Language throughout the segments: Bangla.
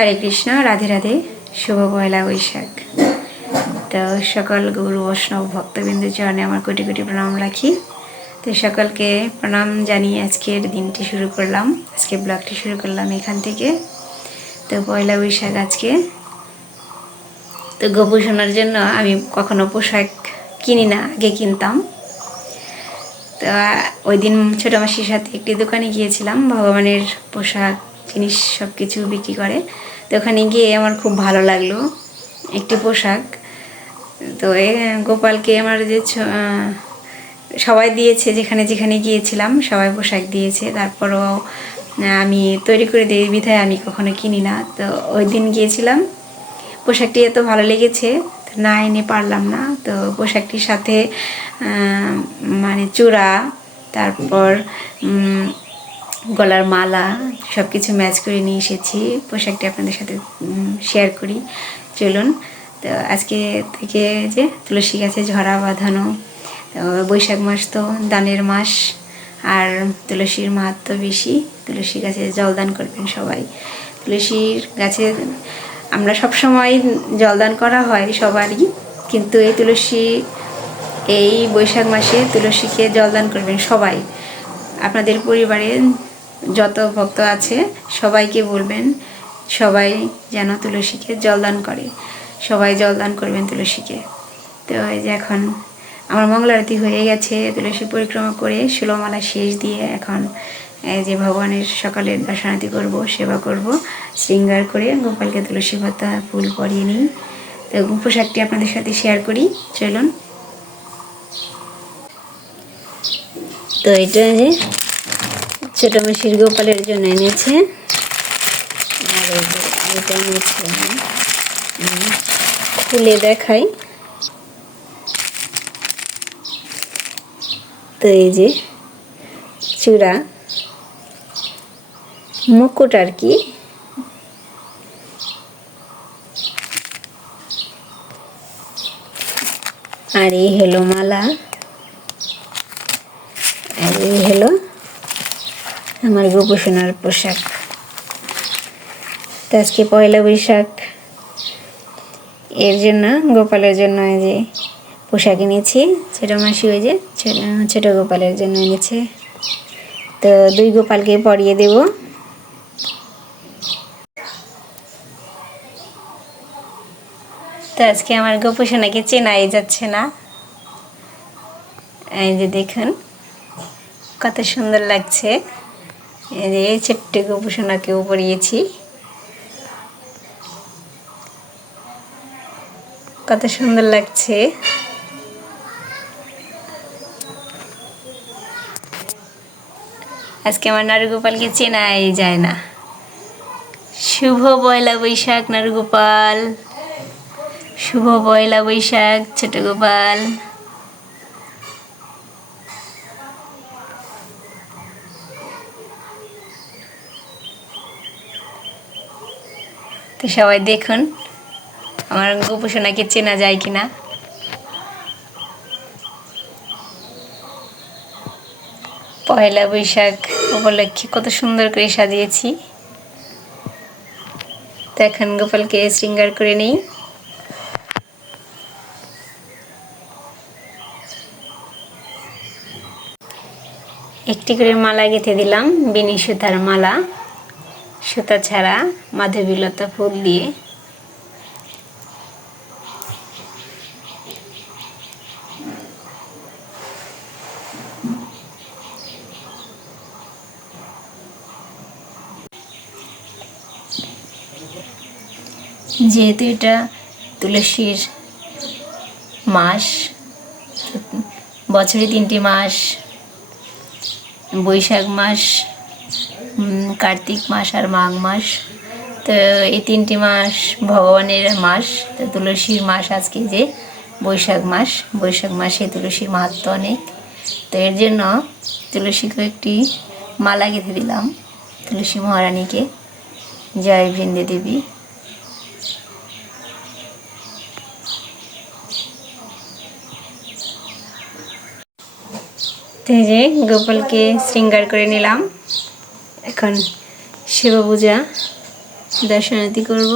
হরে কৃষ্ণ, রাধে রাধে। শুভ পয়লা বৈশাখ। তো সকল গুরু বৈষ্ণব ভক্তবৃন্দের চরণে আমার কোটি কোটি প্রণাম রাখি। তো সকলকে প্রণাম জানিয়ে আজকের দিনটি শুরু করলাম, আজকে ব্লগটি শুরু করলাম এখান থেকে। তো পয়লা বৈশাখ আজকে। তো গোপু সোনার জন্য আমি কখনো পোশাক কিনি না, আগে কিনতাম। তো ওই দিন ছোটো মাসির সাথে একটি দোকানে গিয়েছিলাম, ভগবানের পোশাক জিনিস সব কিছু বিক্রি করে। তো ওখানে গিয়ে আমার খুব ভালো লাগলো একটি পোশাক। তো গোপালকে আমার যে সবাই দিয়েছে, যেখানে যেখানে গিয়েছিলাম সবাই পোশাক দিয়েছে। তারপরও আমি তৈরি করে দিই বিধায় আমি কখনো কিনি না। তো ওই দিন গিয়েছিলাম, পোশাকটি এত ভালো লেগেছে, না এনে পারলাম না। তো পোশাকটির সাথে মানে চূড়া, তারপর গলার মালা সব কিছু ম্যাচ করে নিয়ে এসেছি। পোশাকটি আপনাদের সাথে শেয়ার করি, চলুন। তো আজকে থেকে যে তুলসী গাছে ঝরা বাঁধানো। তো বৈশাখ মাস তো দানের মাস, আর তুলসীর মাহাত্ম্য বেশি। তুলসী গাছে জলদান করবেন সবাই। তুলসীর গাছে আমরা সবসময় জলদান করা হয় সবারই, কিন্তু এই বৈশাখ মাসে তুলসীকে জলদান করবেন সবাই। আপনাদের পরিবারে যত ভক্ত আছে সবাইকে বলবেন, সবাই যেন তুলসীকে জলদান করে, সবাই জলদান করবেন তুলসীকে। তো এই যে এখন আমার মঙ্গল আরতি হয়ে গেছে, তুলসী পরিক্রমা করে ষোলমালা শেষ দিয়ে এখন এই যে ভগবানের সকালের দর্শনার্থী করব, সেবা করব, শৃঙ্গার করে গোপালকে তুলসী পাতা ফুল পরিয়ে নিই। তো পোশাকটি আপনাদের সাথে শেয়ার করি, চলুন। তো এটা যে ছোটো মাসির গোপালের জন্য এনেছে, আর এই যে এটা এনেছে, খুলে দেখাই। তো এই যে চূড়া, মুকুট আর কি, আর এই হলো মালা, আর এই হলো আমার গোপু সোনার পোশাক। তো আজকে পয়লা বৈশাখ, এর জন্য গোপালের জন্য এই যে পোশাক এনেছি। ছোটো মাসি ওই যে ছোটো গোপালের জন্য এনেছে। তো দুই গোপালকে পরিয়ে দেব। তো আজকে আমার গোপু সোনাকে চেনাই যাচ্ছে না। এই যে দেখুন কত সুন্দর লাগছে। এই যে ছোট্ট গোপু সোনাকেও পরিয়েছি, কত সুন্দর লাগছে। আজকে আমার নারুগোপালকে চেনাই যায় না। শুভ পয়লা বৈশাখ নারুগোপাল, শুভ পয়লা বৈশাখ ছোট গোপাল। তো সবাই দেখুন আমার গোপু সোনাকে চেনা যায় কিনা। পয়লা বৈশাখ উপলক্ষে কত সুন্দর করে সাজিয়েছি। তো এখন গোপালকে শৃঙ্গার করে নিই। একটি করে মালা গেঁথে দিলাম, বিনি সুতার মালা, সুতা ছাড়া মাধবীলতা ফুল দিয়ে। যেহেতু এটা তুলসীর মাস, বছরে 3টি মাস, বৈশাখ মাস, কার্তিক মাস আর মাঘ মাস। তো এই 3টি মাস ভগবানের মাস। তো তুলসীর মাস আজকে যে বৈশাখ মাস, বৈশাখ মাসে তুলসীর মাহাত্ম্য অনেক। তো এর জন্য তুলসীকে একটি মালা গেঁথে দিলাম, তুলসী মহারানীকে। জয় বৃন্দে দেবী। এই যে গোপালকে শৃঙ্গার করে নিলাম। এখন শিব পূজা দর্শনার্থী করব।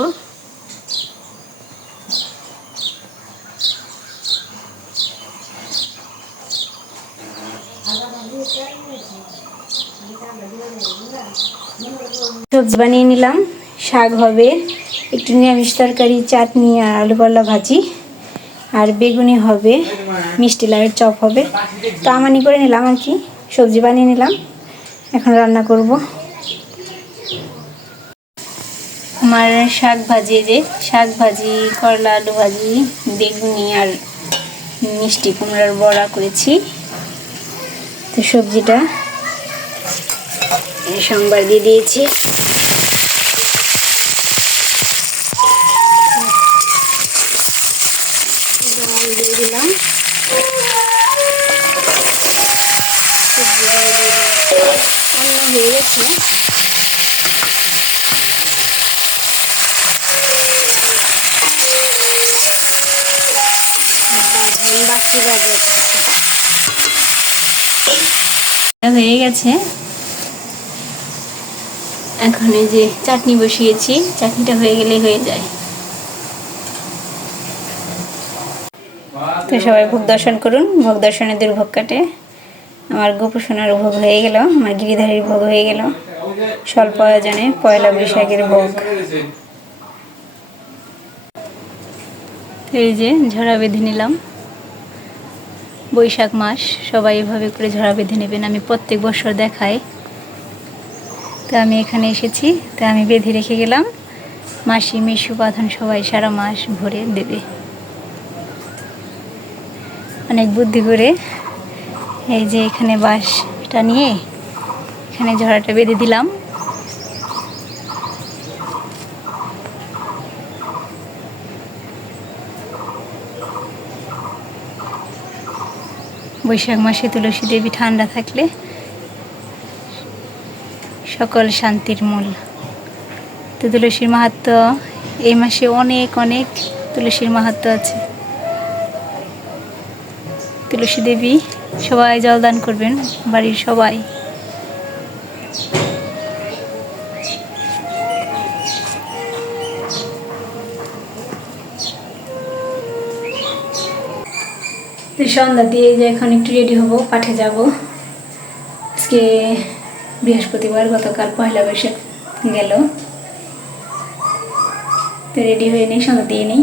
সবজি বানিয়ে নিলাম, শাক হবে, একটু নিরামিষ তরকারি, চাটনি আর আলু করলা ভাজি, আর বেগুনি হবে, মিষ্টি লাউয়ের চপ হবে। তো আমানি করে নিলাম আর কি, সবজি বানিয়ে নিলাম, এখন রান্না করব। আমার শাক ভাজি, যে শাক ভাজি, করলা আলু ভাজি, বেগুনি আর মিষ্টি কুমড়ার বড়া করেছি। তো সবজিটা সোমবার দিয়ে দিয়েছি। ডাল দিয়ে দিলাম, সবজিটা দিয়ে দিলাম, রান্না হয়ে গেছে। বাকি বাজার হয়ে গেছে। এখন এই যে চাটনি বসিয়েছি, চাটনিটা হয়ে গেলে হয়ে যায়। তো সবাই ভোগ দর্শন করুন, ভোগ দর্শনে দুর্ভোগ কাটে। আমার গোপোষণার ভোগ হয়ে গেল, আমার গিরিধারীর ভোগ হয়ে গেল, স্বল্প আয়োজনে পয়লা বৈশাখের ভোগ। এই যে ঝরা বেঁধে নিলাম, বৈশাখ মাস সবাই এভাবে করে ঝরা বেঁধে নেবেন। আমি প্রত্যেক বছর দেখাই, তো আমি এখানে এসেছি, তো আমি বেঁধে রেখে গেলাম। মাসি মিশু পাথন সবাই সারা মাস ভরে দেবে। অনেক বুদ্ধি করে এই যে এখানে বাঁশটা নিয়ে এখানে ঝরাটা বেঁধে দিলাম। বৈশাখ মাসে তুলসী দেবী ঠান্ডা থাকলে সকল শান্তির মূল। তো তুলসীর মাহাত্ম্য এই মাসে অনেক অনেক তুলসীর মাহাত্ম্য আছে। তুলসী দেবী সবাই জলদান করবেন, বাড়ির সবাই। সন্ধ্যা দিয়ে যে এখন একটু রেডি হব, পাঠে যাব। আজকে বৃহস্পতিবার, গতকাল পয়লা বৈশাখ গেল, তো রেডি হয়ে নেই, সন্ধ্যা দিয়ে নেই।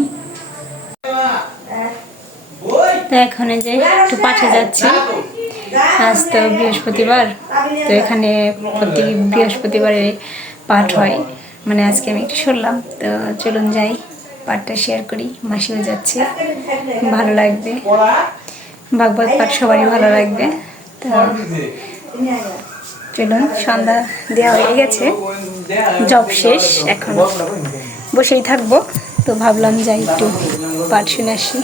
তো এখন যে একটু পাঠে যাচ্ছি, আজ তো বৃহস্পতিবার, তো এখানে প্রত্যেক বৃহস্পতিবারে পাঠ হয়, মানে আজকে আমি একটু শুনলাম। তো চলুন যাই, পাঠটা শেয়ার করি। মাসিও যাচ্ছে, ভালো লাগবে, ভাগবত পাঠ সবারই ভালো লাগবে। তো চলুন, সন্ধ্যা দেওয়া হয়ে গেছে, জব শেষ, এখন বসেই থাকবো। তো ভাবলাম যাই একটু পাঠ শুনে আসি।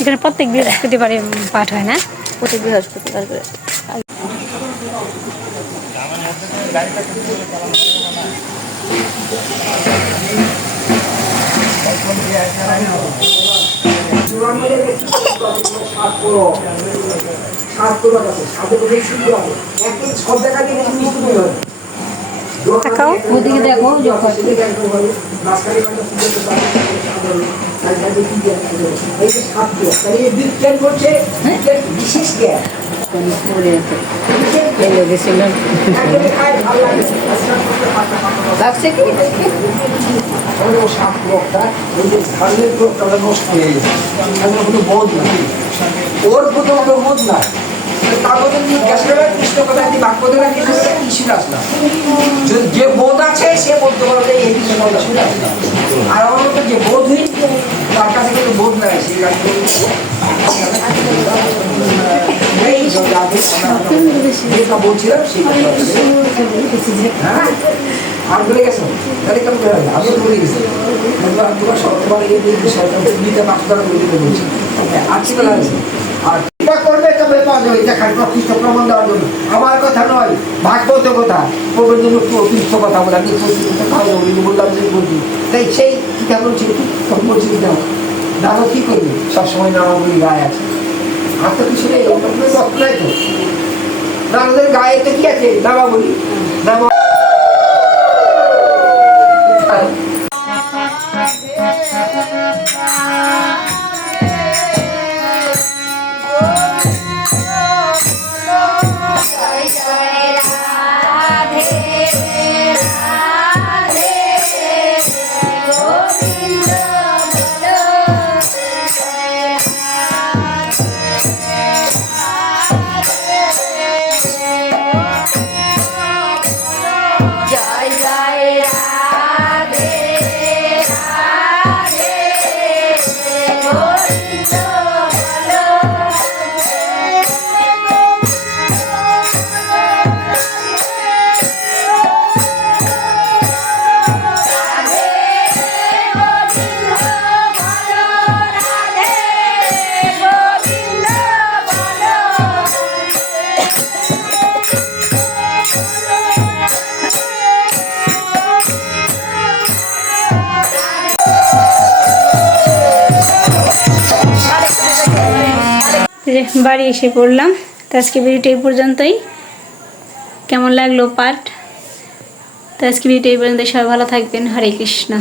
এখানে প্রত্যেক বৃহস্পতিবারে পাঠ হয় না? প্রত্যেক বৃহস্পতিবার করে। ওদিকে দেখো, ওর প্রথম বোধ না, তার মধ্যে কৃষ্ণ কথা বাক্য শুনে আসলাম। যে বোধ আছে সে বলতে পারবে এই কথা শুনে আসলাম। আর আমার মতো যে বোধহীন, তার কাছে কিন্তু বোধ নাই, সেই যেটা বলছিলাম সেই আর বলে গেছো, তাহলে কেমন হবে? আমিও বলে গেছি, তোমার সরকার বলছি আর্টিকেল আছে, আর করবে তবে দেবে দেখার পর কৃষ্ণ প্রমাণ দেওয়ার জন্য। আমার কথা নয়, ভাগবত কথা প্রভুর জন্য কৃষ্ণ কথা বলা আমি বললাম যে বলছি তাই সেই কিতা বলছি তখন বলছি দাও দাদা কী করবে সবসময় নামাবলী গায়ে আছে আর তো কিছু নেই অন্য কোনো তত্ত্ব নাই তো দাদাদের গায়ে তো কি আছে নামাবলী নামা বাড়ি এসে পড়লাম। তো আজকে ভিডিওটা এই পর্যন্তই। কেমন লাগলো পার্ট? তো আজকে ভিডিওটা এই পর্যন্ত, সবাই ভালো থাকবেন। হরে কৃষ্ণ।